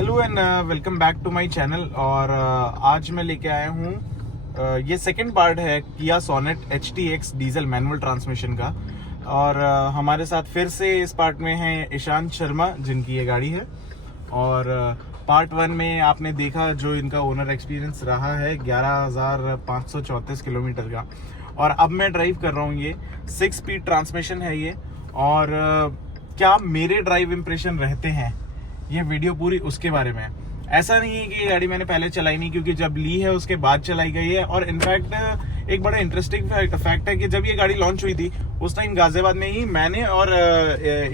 Hello and welcome back to my channel. और आज मैं लेके आया हूँ ये सेकंड पार्ट है किया Sonet HTX diesel manual transmission का। और हमारे साथ फिर से इस पार्ट में है ईशांत शर्मा जिनकी ये गाड़ी है। और पार्ट 1 में आपने देखा जो इनका ओनर एक्सपीरियंस रहा है 11,534 किलोमीटर का। और अब मैं ड्राइव कर रहा हूँ ये 6 स्पीड ट्रांसमिशन है ये। और क्या मेरे ड्राइव इंप्रेशन रहते हैं, ये वीडियो पूरी उसके बारे में है। ऐसा नहीं है कि ये गाड़ी मैंने पहले चलाई नहीं, क्योंकि जब ली है उसके बाद चलाई गई है। और इनफैक्ट एक बड़ा इंटरेस्टिंग फैक्ट है कि जब ये गाड़ी लॉन्च हुई थी उस टाइम गाजियाबाद में ही मैंने और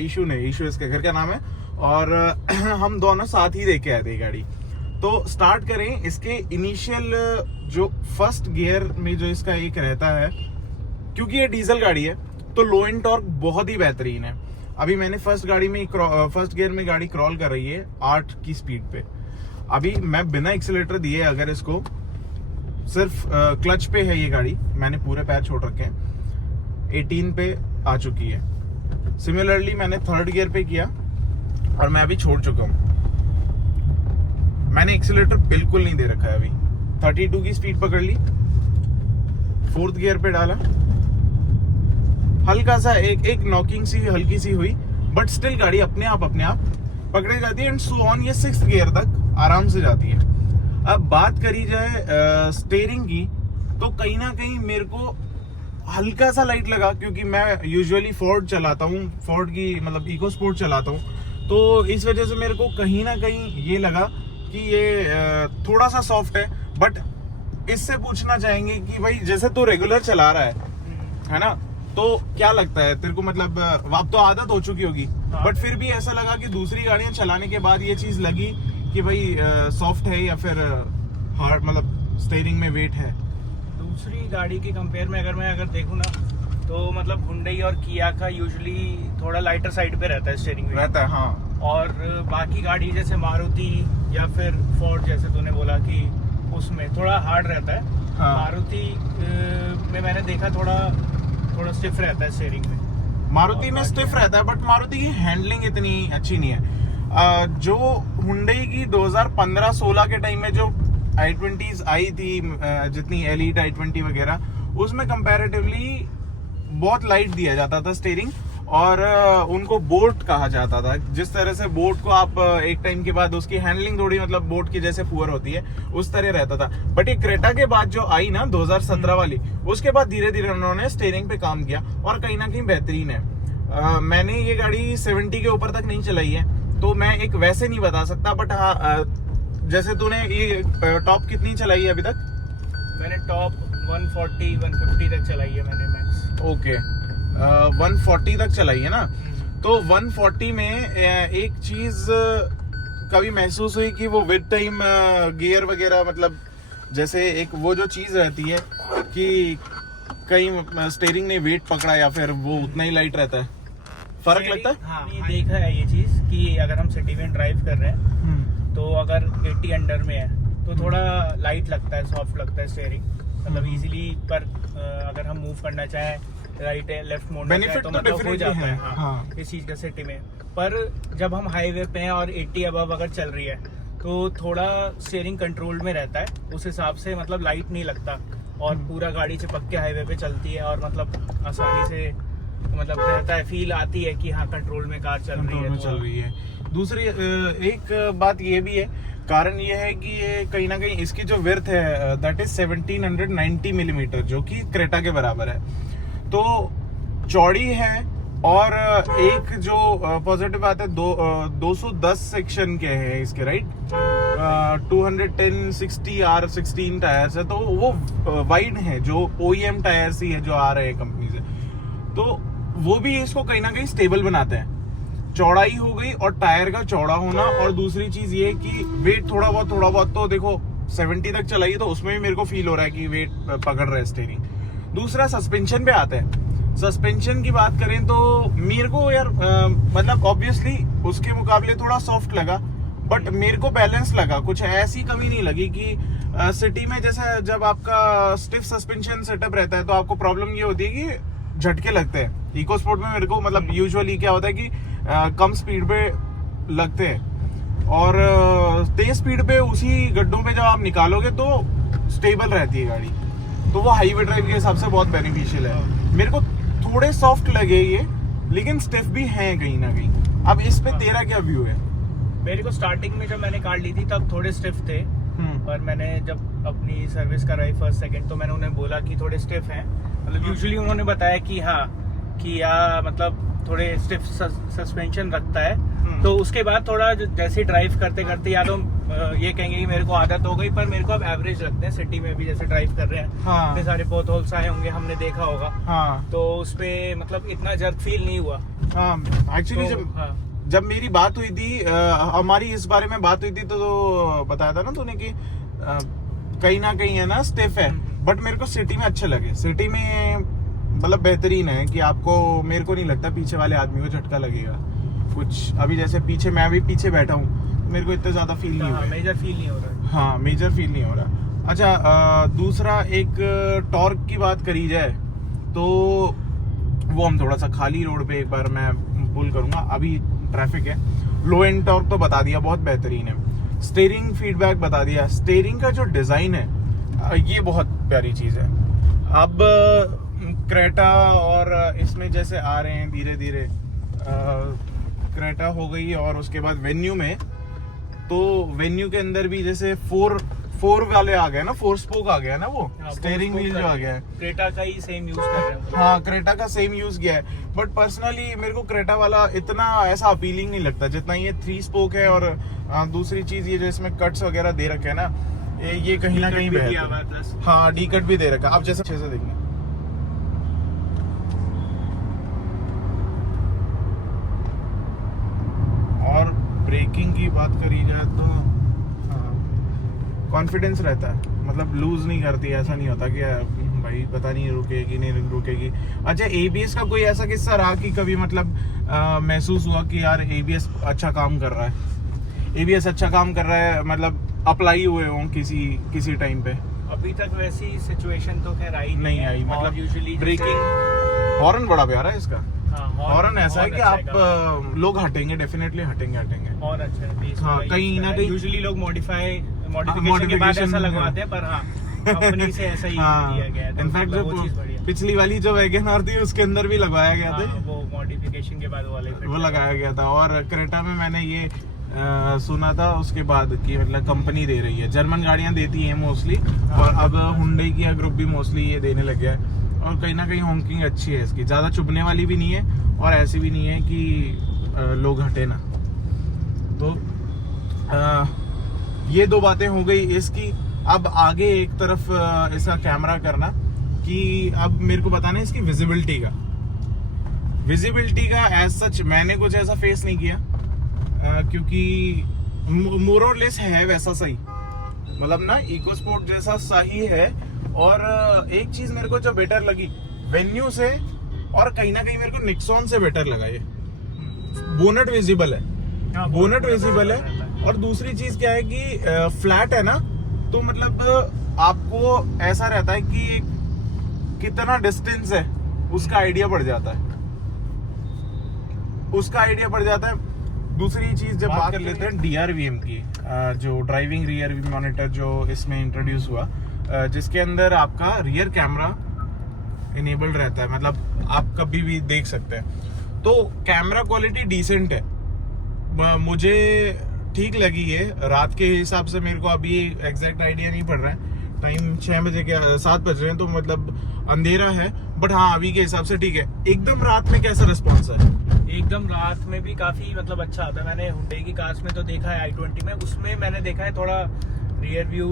ईशू इसके घर का नाम है, और हम दोनों साथ ही देख के आए थे ये गाड़ी। तो स्टार्ट करें इसके इनिशियल जो फर्स्ट गियर में जो इसका एक रहता है, क्योंकि ये डीजल गाड़ी है तो लो एंड टॉर्क बहुत ही बेहतरीन है। अभी मैंने फर्स्ट गियर में गाड़ी क्रॉल कर रही है 8 की स्पीड पे। अभी मैं बिना एक्सीलेटर दिए अगर इसको सिर्फ क्लच पे है ये गाड़ी, मैंने पूरे पैर छोड़ रखे हैं, 18 पे आ चुकी है। सिमिलरली मैंने थर्ड गियर पे किया और मैं अभी छोड़ चुका हूं। मैंने एक्सीलेटर बिल्कुल नहीं दे रखा है। अभी 32 की स्पीड पकड़ ली, फोर्थ गियर पे डाला, हल्का सा एक नॉकिंग सी हल्की सी हुई, बट स्टिल गाड़ी अपने आप पकड़े जाती है। एंड सो ऑन ये 6th गियर तक आराम से जाती है। अब बात करी जाए स्टीयरिंग की, तो कहीं ना कहीं मेरे को हल्का सा लाइट लगा, क्योंकि मैं यूजुअली फोर्ड चलाता हूँ, फोर्ड की मतलब इको स्पोर्ट चलाता हूँ, तो इस वजह से मेरे को कहीं ना कहीं ये लगा कि ये थोड़ा सा सॉफ्ट है। बट इससे पूछना चाहेंगे कि भाई जैसे तू रेगुलर चला रहा है ना, तो क्या लगता है तेरे को, मतलब अब तो आदत हो चुकी होगी, बट फिर भी ऐसा लगा कि दूसरी गाड़ियां चलाने के बाद ये चीज लगी कि भाई सॉफ्ट है या फिर हार्ड, मतलब स्टीयरिंग में वेट है? दूसरी गाड़ी की कंपेयर में अगर देखूँ ना, तो मतलब हुंडई और किया का यूजुअली थोड़ा लाइटर साइड पे रहता है स्टीयरिंग में, रहता है हाँ। और बाकी गाड़ी जैसे मारुति या फिर फोर्ड जैसे तूने बोला कि उसमें थोड़ा हार्ड रहता है। हाँ। मारुति में मैंने देखा थोड़ा स्टिफ रहता है स्टीयरिंग में। मारुति में स्टिफ रहता है, बट मारुति की हैंडलिंग इतनी अच्छी नहीं है। जो हुंडई की 2015-16 के टाइम में जो i20s आई थी, जितनी एलीट i20 वगैरह, उसमें कंपैरेटिवली बहुत लाइट दिया जाता था स्टीयरिंग, और उनको बोट कहा जाता था। जिस तरह से बोट को आप एक टाइम के बाद उसकी हैंडलिंग थोड़ी मतलब बोट की जैसे पुअर होती है, उस तरह रहता था। बट ये क्रेटा के बाद जो आई ना 2017 वाली, उसके बाद धीरे धीरे उन्होंने स्टीयरिंग पे काम किया और कहीं ना कहीं बेहतरीन है। मैंने ये गाड़ी 70 के ऊपर तक नहीं चलाई है, तो मैं एक वैसे नहीं बता सकता। बट हाँ, जैसे तूने ये टॉप कितनी चलाई है अभी तक? मैंने टॉप 140-150 तक चलाई है मैंने मैक्स। ओके, 140 तक चलाई है ना। तो 140 में एक चीज कभी महसूस हुई कि वो विद टाइम गियर वगैरह, मतलब जैसे एक वो जो चीज रहती है कि कहीं स्टीयरिंग ने वेट पकड़ा या फिर वो उतना ही लाइट रहता है, फर्क लगता है? हाँ, देखा है ये चीज कि अगर हम सिटी में ड्राइव कर रहे हैं तो अगर 80 अंडर में है तो थोड़ा लाइट लगता है, सॉफ्ट लगता है स्टीयरिंग, मतलब इजीली। पर अगर हम मूव करना चाहें राइट लेफ्ट मोड में तो मतलब हो जाता है। हाँ, इस चीज का सिटी में। पर जब हम हाईवे पे हैं और 80 अबव अगर चल रही है तो थोड़ा स्टीयरिंग कंट्रोल में रहता है, उस हिसाब से मतलब लाइट नहीं लगता, और पूरा गाड़ी चिपक के हाईवे पे चलती है, और मतलब आसानी से मतलब रहता है, फील आती है कि हाँ कंट्रोल में कार चल रही है। दूसरी एक बात ये भी है, कारण ये है कि ये कहीं ना कहीं इसकी जो विड्थ है दैट इज 1790 मिलीमीटर, जो कि क्रेटा के बराबर है, तो चौड़ी है। और एक जो पॉजिटिव बात है, 210 सेक्शन के हैं इसके, राइट? 210 60 R16 टायर्स है, तो वो वाइड है, जो OEM टायर्स ही है जो आ रहे हैं कंपनी से, तो वो भी इसको कहीं ना कहीं स्टेबल बनाते हैं। चौड़ाई हो गई और टायर का चौड़ा होना, और दूसरी चीज ये कि वेट थोड़ा बहुत तो देखो 70 तक चलाई तो उसमें भी मेरे को फील हो रहा है कि वेट पकड़ रहा है स्टीयरिंग। दूसरा सस्पेंशन पे आता है। सस्पेंशन की बात करें तो मेरे को यार मतलब ऑब्वियसली उसके मुकाबले थोड़ा सॉफ्ट लगा, बट मेरे को बैलेंस लगा, कुछ ऐसी कमी नहीं लगी कि सिटी में जैसे जब आपका स्टिफ सस्पेंशन सेटअप रहता है तो आपको प्रॉब्लम ये होती है कि झटके लगते हैं। इको स्पोर्ट में मेरे को मतलब यूजुअली क्या होता है कि कम स्पीड पे लगते हैं, और तेज स्पीड पे उसी गड्ढों पे जब आप निकालोगे तो स्टेबल रहती है गाड़ी, तो वो हाईवे ड्राइव के हिसाब से बहुत बेनिफिशियल है। मेरे को थोड़े सॉफ्ट लगे ये, लेकिन स्टिफ भी हैं कहीं ना कहीं। अब इस पे तेरा क्या व्यू है? मेरे को स्टार्टिंग में जब मैंने कार ली थी तब थोड़े स्टिफ थे, पर मैंने जब अपनी सर्विस कराई फर्स्ट सेकंड तो मैंने उन्हें बोला कि थोड़े स्टिफ हैं। मतलब यूजुअली उन्होंने बताया कि हाँ कि मतलब थोड़े स्टिफ सस्पेंशन रखता है। तो उसके बाद थोड़ा जैसे ड्राइव करते करते या तो ये कहेंगे कि मेरे को आदत हो गई, पर मेरे को अब एवरेज लगते हैं। सिटी में भी जैसे ड्राइव कर रहे हैं, हाँ। इतने सारे पोथ होल्स आए होंगे, हमने देखा होगा, हाँ। तो उस पे मतलब इतना जर्क फील नहीं हुआ। हाँ, एक्चुअली जब मेरी बात हुई थी, हमारी इस बारे में बात हुई थी, तो बताया था ना तूने कि कहीं ना कहीं है ना स्टिफ है, बट मेरे को सिटी में अच्छे लगे। सिटी में मतलब बेहतरीन है कि आपको, मेरे को नहीं लगता पीछे वाले आदमी को झटका लगेगा कुछ। अभी जैसे पीछे मैं भी पीछे बैठा हूँ, मेरे को इतना ज्यादा फील नहीं हो रहा, मेजर फील नहीं हो रहा। हाँ, मेजर फील नहीं हो रहा। अच्छा, दूसरा एक टॉर्क की बात करी जाए तो वो हम थोड़ा सा खाली रोड पे एक बार मैं पुल करूंगा, अभी ट्रैफिक है। लो एंड टॉर्क तो बता दिया, बहुत बेहतरीन है। स्टीयरिंग फीडबैक बता दिया। स्टीयरिंग का जो डिजाइन है ये बहुत प्यारी चीज है। अब क्रेटा और इसमें जैसे आ रहे हैं धीरे धीरे, क्रेटा हो गई और उसके बाद वेन्यू में, तो वेन्यू के अंदर भी जैसे फोर वाले आ गए ना, 4 स्पोक आ गया ना, वो स्टीयरिंग व्हील जो आ गया है, क्रेटा का ही सेम यूज कर रहे हैं। हाँ, क्रेटा का सेम यूज किया है। बट पर्सनली मेरे को क्रेटा वाला इतना ऐसा अपीलिंग नहीं लगता जितना ये 3 स्पोक है। और दूसरी चीज ये जो इसमें कट्स वगैरह दे रखे है ना, ये कहीं ना कहीं बेहतर है। हाँ, डी कट भी दे रखा। अब जैसे अच्छे से देखना, और ब्रेकिंग की बात करी जाए तो कॉन्फिडेंस रहता है, मतलब लूज नहीं करती। ऐसा नहीं होता कि भाई पता नहीं रुकेगी नहीं रुकेगी। अच्छा, एबीएस का कोई ऐसा किस्सा रहा कि कभी मतलब महसूस हुआ कि यार एबीएस अच्छा काम कर रहा है, एबीएस अच्छा काम कर रहा है, मतलब अप्लाई हुए हों किसी टाइम पे? अभी तक वैसी सिचुएशन तो खैर आई नहीं आई। मतलब यूजुअली ब्रेकिंग, हॉर्न बड़ा प्यारा है इसका। हॉर्न ऐसा है कि आप लोग हटेंगे, डेफिनेटली हटेंगे। और अच्छा है, हाँ, कहीं ना कहीं यूजुअली लोग मॉडिफिकेशन के बाद ऐसा लगवाते हैं, पर हाँ कंपनी से ऐसा ही दिया गया है। इनफैक्ट जो पिछली वाली जो वैगनआर थी उसके अंदर भी लगवाया गया था, वो मॉडिफिकेशन के बाद वो लगाया गया था। और क्रेटा में मैंने ये सुना था उसके बाद कि मतलब कंपनी दे रही है, जर्मन गाड़ियां देती हैं मोस्टली, और अब हुंडई की ग्रुप भी मोस्टली ये देने लग गया है। और कहीं ना कहीं हॉकिंग अच्छी है इसकी, ज़्यादा चुभने वाली भी नहीं है और ऐसी भी नहीं है कि लोग हटे ना। तो ये 2 बातें हो गई इसकी। अब आगे एक तरफ इसका कैमरा करना, कि अब मेरे को बताना है इसकी विजिबिलिटी का एज सच मैंने कुछ ऐसा फेस नहीं किया, क्योंकि मोर और लेस है वैसा सही, मतलब ना इको स्पोर्ट जैसा सही है। और एक चीज मेरे को जो बेटर लगी वेन्यू से, और कहीं ना कहीं मेरे को निक्सॉन से बेटर लगा, ये बोनट विजिबल है, बोनट विजिबल है। और दूसरी चीज क्या है कि फ्लैट है ना, तो मतलब आपको ऐसा रहता है कि कितना डिस्टेंस है उसका आइडिया बढ़ जाता है, दूसरी चीज जब बात कर लेते हैं डीआरवीएम की, जो ड्राइविंग रियर व्यू मॉनिटर जो इसमें इंट्रोड्यूस हुआ, जिसके अंदर आपका रियर कैमरा इनेबल्ड रहता है, मतलब आप कभी भी देख सकते हैं। तो कैमरा क्वालिटी डिसेंट है, मुझे ठीक लगी है। रात के हिसाब से मेरे को अभी एग्जैक्ट आइडिया नहीं पड़ रहा है, टाइम 6 बजे के 7 बज रहे हैं, तो मतलब अंधेरा है, बट हाँ अभी के हिसाब से ठीक है। एकदम रात में कैसा रिस्पॉन्स है? एकदम रात में भी काफी मतलब अच्छा आता है। मैंने हुंडई की कार्स में तो देखा है, i20 में, उसमें मैंने देखा है थोड़ा रियर व्यू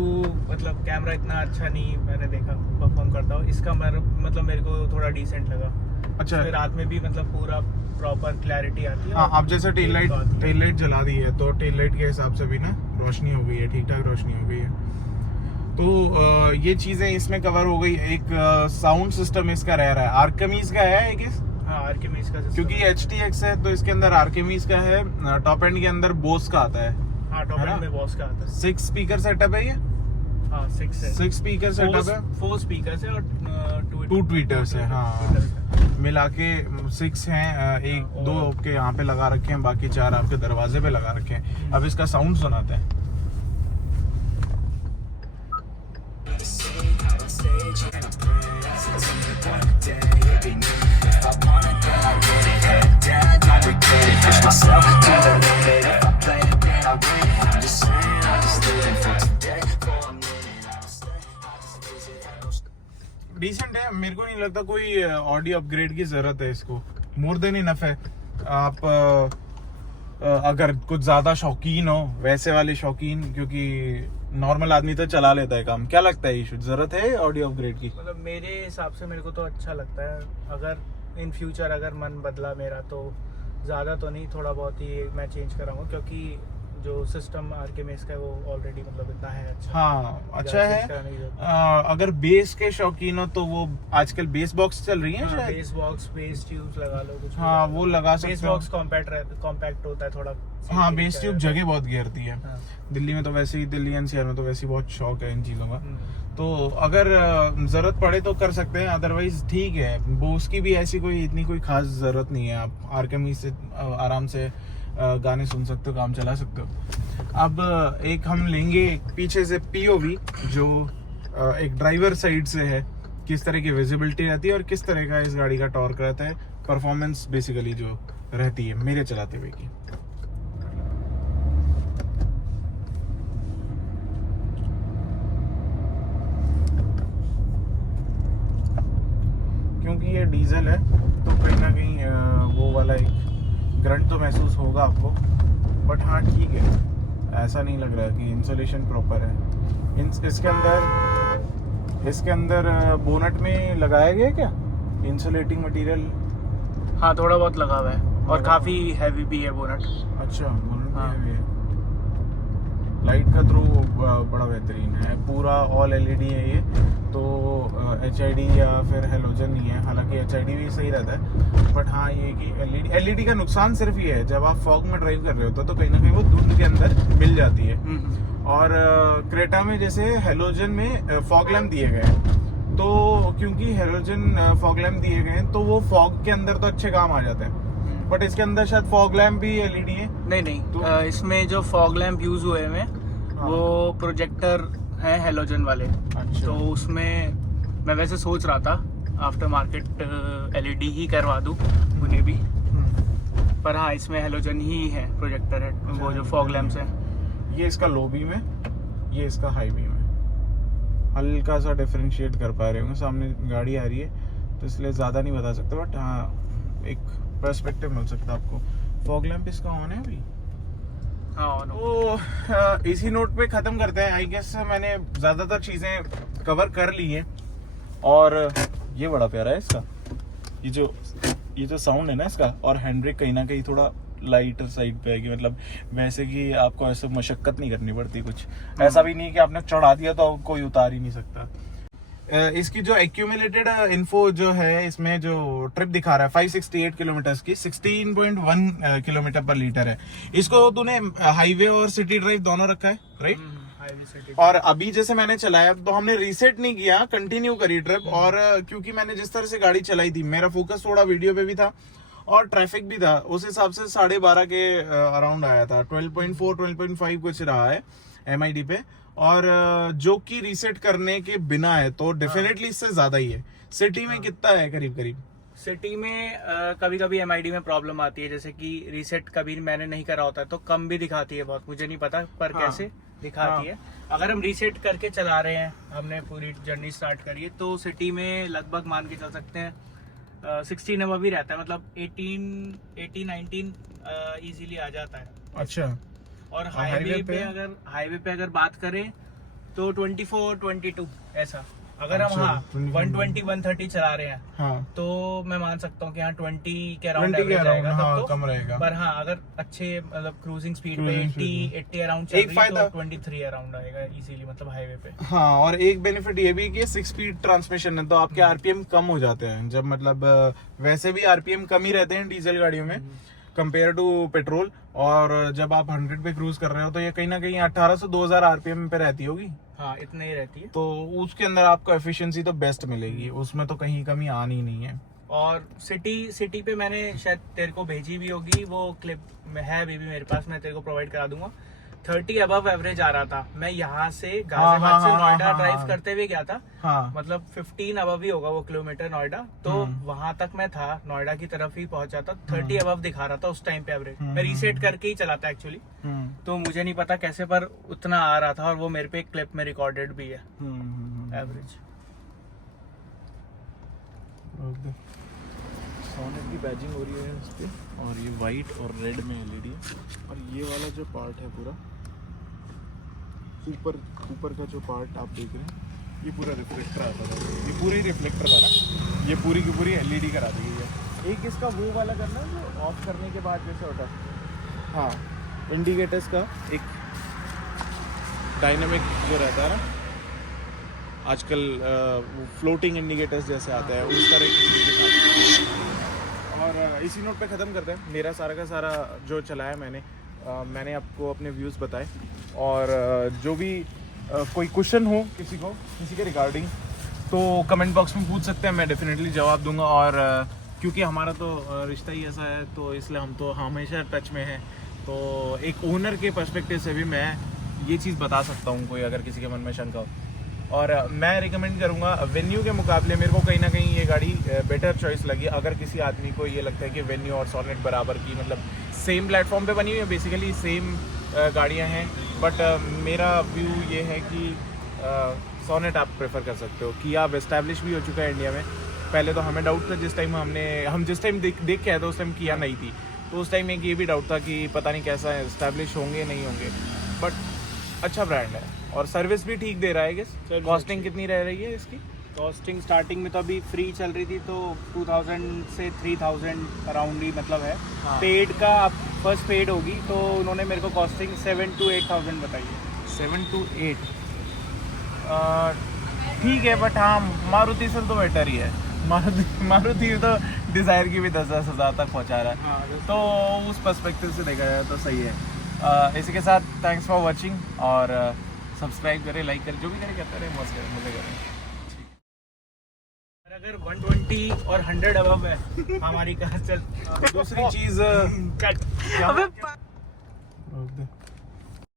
मतलब कैमरा इतना अच्छा नहीं मैंने देखा परफॉर्म करता हो। इसका मतलब मेरे को थोड़ा डिसेंट लगा। अच्छा, रात में भी मतलब पूरा प्रॉपर क्लैरिटी आती है। हाँ, अब जैसे टेल लाइट जला दी है, तो टेल लाइट के हिसाब से भी ना रोशनी हो गई है, ठीक ठाक रोशनी हो गई है। तो ये चीजें इसमें कवर हो गई। एक साउंड सिस्टम इसका रह रहा है, आर्कमीज का है एक, आर्कमीज का, क्योंकि HTX है तो इसके अंदर आर्कमीज का है। टॉप एंड के अंदर बोस का आता है। हाँ, टॉप एंड में बोस का आता है। 6 स्पीकर सेटअप है ये। हाँ, 6 है। 6 स्पीकर सेटअप है, 4 स्पीकर्स है और 2 ट्वीटर्स है। हाँ, मिला के 6 हैं। 1 2 के यहाँ पे लगा रखे हैं, बाकी 4 आपके दरवाजे पे लगा रखे हैं। अब इसका साउंड सुनाते हैं। डिसेंट है, मेरे को नहीं लगता कोई ऑडियो अपग्रेड की जरूरत है इसको, मोर देन इनफ है। आप अगर कुछ ज्यादा शौकीन हो, वैसे वाले शौकीन, क्योंकि नॉर्मल आदमी तो चला लेता है काम। क्या लगता है ये जरूरत है ऑडियो अपग्रेड की? मतलब मेरे हिसाब से मेरे को तो अच्छा लगता है। अगर इन फ्यूचर अगर मन बदला मेरा तो ज़्यादा तो नहीं, थोड़ा बहुत ही मैं चेंज कराऊंगा, क्योंकि जो सिस्टम आरकेएमएस का है वो ऑलरेडी मतलब इतना है अच्छा। हाँ अच्छा है। अगर बेस के शौकीन हो तो वो आजकल बेस बॉक्स चल रही है शायद। बेस बॉक्स, बेस ट्यूब्स लगा लो कुछ। हाँ वो लगा सकते हो। बेस बॉक्स कॉम्पैक्ट होता है थोड़ा। हाँ बेस ट्यूब जगह बहुत घेरती है। हाँ। दिल्ली में तो वैसे ही, दिल्ली एनसीआर में तो वैसे ही बहुत शौक है इन चीज़ों का। तो अगर जरूरत पड़े तो कर सकते हैं, अदरवाइज ठीक है। बोस की भी ऐसी कोई इतनी कोई खास जरूरत नहीं है। आप आरकेएमएस से आराम से गाने सुन सकते हो, काम चला सकते हो। अब एक हम लेंगे पीछे से पीओवी, जो एक ड्राइवर साइड से है, किस तरह की विजिबिलिटी रहती है और किस तरह का इस गाड़ी का टॉर्क रहता है, परफॉर्मेंस बेसिकली जो रहती है मेरे चलाते हुए की। क्योंकि ये डीजल है तो कहीं ना कहीं वो वाला एक ग्रंट तो महसूस होगा आपको, बट हाँ ठीक है, ऐसा नहीं लग रहा है कि इंसुलेशन प्रॉपर है। इसके अंदर बोनट में लगाया गया क्या इंसुलेटिंग मटेरियल? हाँ थोड़ा बहुत लगा हुआ है और काफ़ी हैवी भी है बोनट। अच्छा, बोनट हाँ। भी है। लाइट का थ्रू बड़ा बेहतरीन है, पूरा ऑल एलईडी है ये तो। एचआईडी या फिर हेलोजन नहीं है, हालांकि एचआईडी भी सही रहता है, बट हाँ ये कि एलईडी का नुकसान सिर्फ ये है, जब आप फॉग में ड्राइव कर रहे होते हो तो कहीं ना कहीं वो धुंध के अंदर मिल जाती है। और क्रेटा में जैसे हेलोजन में फॉग लैम्प दिए गए हैं, तो क्योंकि हेलोजन फॉग लैम्प दिए गए हैं तो वो फॉग के अंदर तो अच्छे काम आ जाते हैं, बट इसके अंदर शायद फॉग लैम्प भी एलईडी है। नहीं तो इसमें जो फॉग लैम्प यूज हुए हैं वो प्रोजेक्टर है हेलोजन वाले। अच्छा। तो उसमें मैं वैसे सोच रहा था आफ्टर मार्केट एलईडी ही करवा दूं उन्हें भी, पर हाँ इसमें हेलोजन ही है, प्रोजेक्टर है वो जो फॉग लैम्प्स है। ये इसका लो बीम है, ये इसका हाई बीम है। हल्का सा डिफरेंशिएट कर पा रहे होंगे, सामने गाड़ी आ रही है तो इसलिए ज़्यादा नहीं बता सकते, बट हाँ एक पर्सपेक्टिव मिल सकता है आपको। फॉग लैम्प इसका ऑन है अभी। तो इसी नोट पे ख़त्म करते हैं। आई गेस मैंने ज़्यादातर चीज़ें कवर कर ली हैं। और ये बड़ा प्यारा है इसका, ये जो साउंड है ना इसका, और हैंड ब्रेक कहीं ना कहीं थोड़ा लाइटर साइड पे है, कि मतलब वैसे कि आपको ऐसे मशक्कत नहीं करनी पड़ती कुछ। ऐसा भी नहीं कि आपने चढ़ा दिया तो कोई उतार ही नहीं सकता। इसकी जो एक्यूमुलेटेड इन्फो जो है, इसमें जो ट्रिप दिखा रहा है 568 किलोमीटर की, 16.1 किलोमीटर पर लीटर है। इसको तूने हाईवे और सिटी ड्राइव दोनों रखा है, राइट? और अभी जैसे मैंने चलाया तो हमने रीसेट नहीं किया, कंटिन्यू करी ट्रिप। और क्योंकि मैंने जिस तरह से गाड़ी चलाई थी, मेरा फोकस थोड़ा वीडियो पे भी था और ट्रैफिक भी था, उस हिसाब से 12.5 के अराउंड आया था। 12.4 12.5 कुछ रहा है एमआईडी पे, और जो कि रीसेट करने के बिना है तो डेफिनेटली इससे ज्यादा ही है। सिटी में कितना है करीब करीब? सिटी में कभी कभी एमआईडी में प्रॉब्लम आती है, जैसे कि रीसेट कभी मैंने नहीं करा होता है तो कम भी दिखाती है बहुत, मुझे नहीं पता पर कैसे दिखाती है। अगर हम रीसेट करके चला रहे हैं, हमने पूरी जर्नी स्टार्ट करी है, तो सिटी में लगभग मान के चल सकते हैं 16 अब भी रहता है, मतलब 18-19 इजीली आ जाता है। अच्छा। और हाईवे पे अगर बात करें तो 24-22 ऐसा। अगर हम 120-130 चला रहे हैं, तो मैं मान सकता हूँ कि 20 के अराउंड एवरेज जाएगा, तब तो कम रहेगा। पर हाँ अगर अच्छे मतलब क्रूजिंग स्पीड पे 80 अराउंड चल रही है तो 23 अराउंड आएगा इजीली, मतलब हाईवे पे। हाँ, और एक बेनिफिट ये भी कि 6 स्पीड ट्रांसमिशन है, तो आपके आरपीएम कम हो जाते हैं। जब मतलब वैसे भी आरपीएम कम ही रहते हैं डीजल गाड़ियों में कंपेयर टू पेट्रोल, और जब आप 100 पे क्रूज कर रहे हो तो ये कहीं ना कहीं 1800-2000 आरपीएम पे रहती होगी। हाँ इतने ही रहती है, तो उसके अंदर आपको एफिशिएंसी तो बेस्ट मिलेगी, उसमें तो कहीं कमी आनी नहीं है। और सिटी पे मैंने शायद तेरे को भेजी भी होगी वो क्लिप, है अभी भी मेरे पास, मैं तेरे को प्रोवाइड करा दूंगा। 30 अबव एवरेज आ रहा था। मैं यहाँ से गाजियाबाद से नोएडा ड्राइव करते हुए गया था। हाँ मतलब 15 अबव ही होगा वो किलोमीटर नोएडा, तो वहां तक मैं था, नोएडा की तरफ ही पहुंचा था। 30 अबव दिखा रहा था उस टाइम पे एवरेज। मैं रीसेट करके ही चला था एक्चुअली, तो मुझे नहीं पता कैसे पर उतना आ रहा था, और वो मेरे पे एक क्लिप में रिकॉर्डेड भी है एवरेज। सोनेट की बैजिंग हो रही है इस पे, और ये वाइट और रेड में एलईडी है। और ये वाला जो पार्ट है पूरा ऊपर का जो पार्ट आप देख रहे हैं, ये पूरा रिफ्लेक्टर आता था, ये पूरी रिफ्लेक्टर था ना, ये पूरी की पूरी एलईडी करा दी गई है। एक इसका वो वाला करना है जो ऑफ करने के बाद जैसे होता है, हाँ इंडिकेटर्स का एक डायनामिक जो रहता है ना, आजकल फ्लोटिंग इंडिकेटर्स जैसे आता है उस तरह की। और इसी नोट पे ख़त्म करते हैं। मेरा सारा का सारा जो चलाया मैंने आपको अपने व्यूज़ बताए, और जो भी कोई क्वेश्चन हो किसी के रिगार्डिंग, तो कमेंट बॉक्स में पूछ सकते हैं, मैं डेफिनेटली जवाब दूंगा। और क्योंकि हमारा तो रिश्ता ही ऐसा है, तो इसलिए हम तो हमेशा टच में हैं, तो एक ओनर के पर्सपेक्टिव से भी मैं ये चीज़ बता सकता हूँ, कोई अगर किसी के मन में शंका हो। और मैं रिकमेंड करूँगा वेन्यू के मुकाबले, मेरे को कहीं ना कहीं ये गाड़ी बेटर चॉइस लगी। अगर किसी आदमी को ये लगता है कि वेन्यू और सोनेट बराबर की, मतलब सेम प्लेटफॉर्म पे बनी हुई है, बेसिकली सेम गाड़ियाँ हैं, बट मेरा व्यू ये है कि सोनेट आप प्रेफर कर सकते हो। किया अब एस्टैब्लिश भी हो चुका है इंडिया में। पहले तो हमें डाउट था, जिस टाइम हम जिस टाइम देख के आए थे उस टाइम किया नहीं थी, तो उस टाइम एक ये भी डाउट था कि पता नहीं कैसा एस्टैब्लिश होंगे नहीं होंगे, बट अच्छा ब्रांड है और सर्विस भी ठीक दे रहा है। कॉस्टिंग कितनी रह रही है इसकी? कॉस्टिंग स्टार्टिंग में तो अभी फ्री चल रही थी, तो 2000 से 3000 अराउंड ही मतलब है। हाँ। पेड का आप फर्स्ट पेड होगी, तो उन्होंने मेरे को कॉस्टिंग 7 to 8000 बताई है। 7 to 8 ठीक है, बट हाँ मारुति से तो बेटर ही है। मारुति तो डिज़ायर की भी 10,000 हज़ार तक पहुँचा रहा है। हाँ, तो उस पर्सपेक्टिव से देखा जाए तो सही है। इसी के साथ थैंक्स फॉर वॉचिंग, और सब्सक्राइब करें, लाइक करें, जो भी करें करते रहे, मजे करें। अगर 120 और 100 अबव है हमारी कार चल। दूसरी चीज़ कट।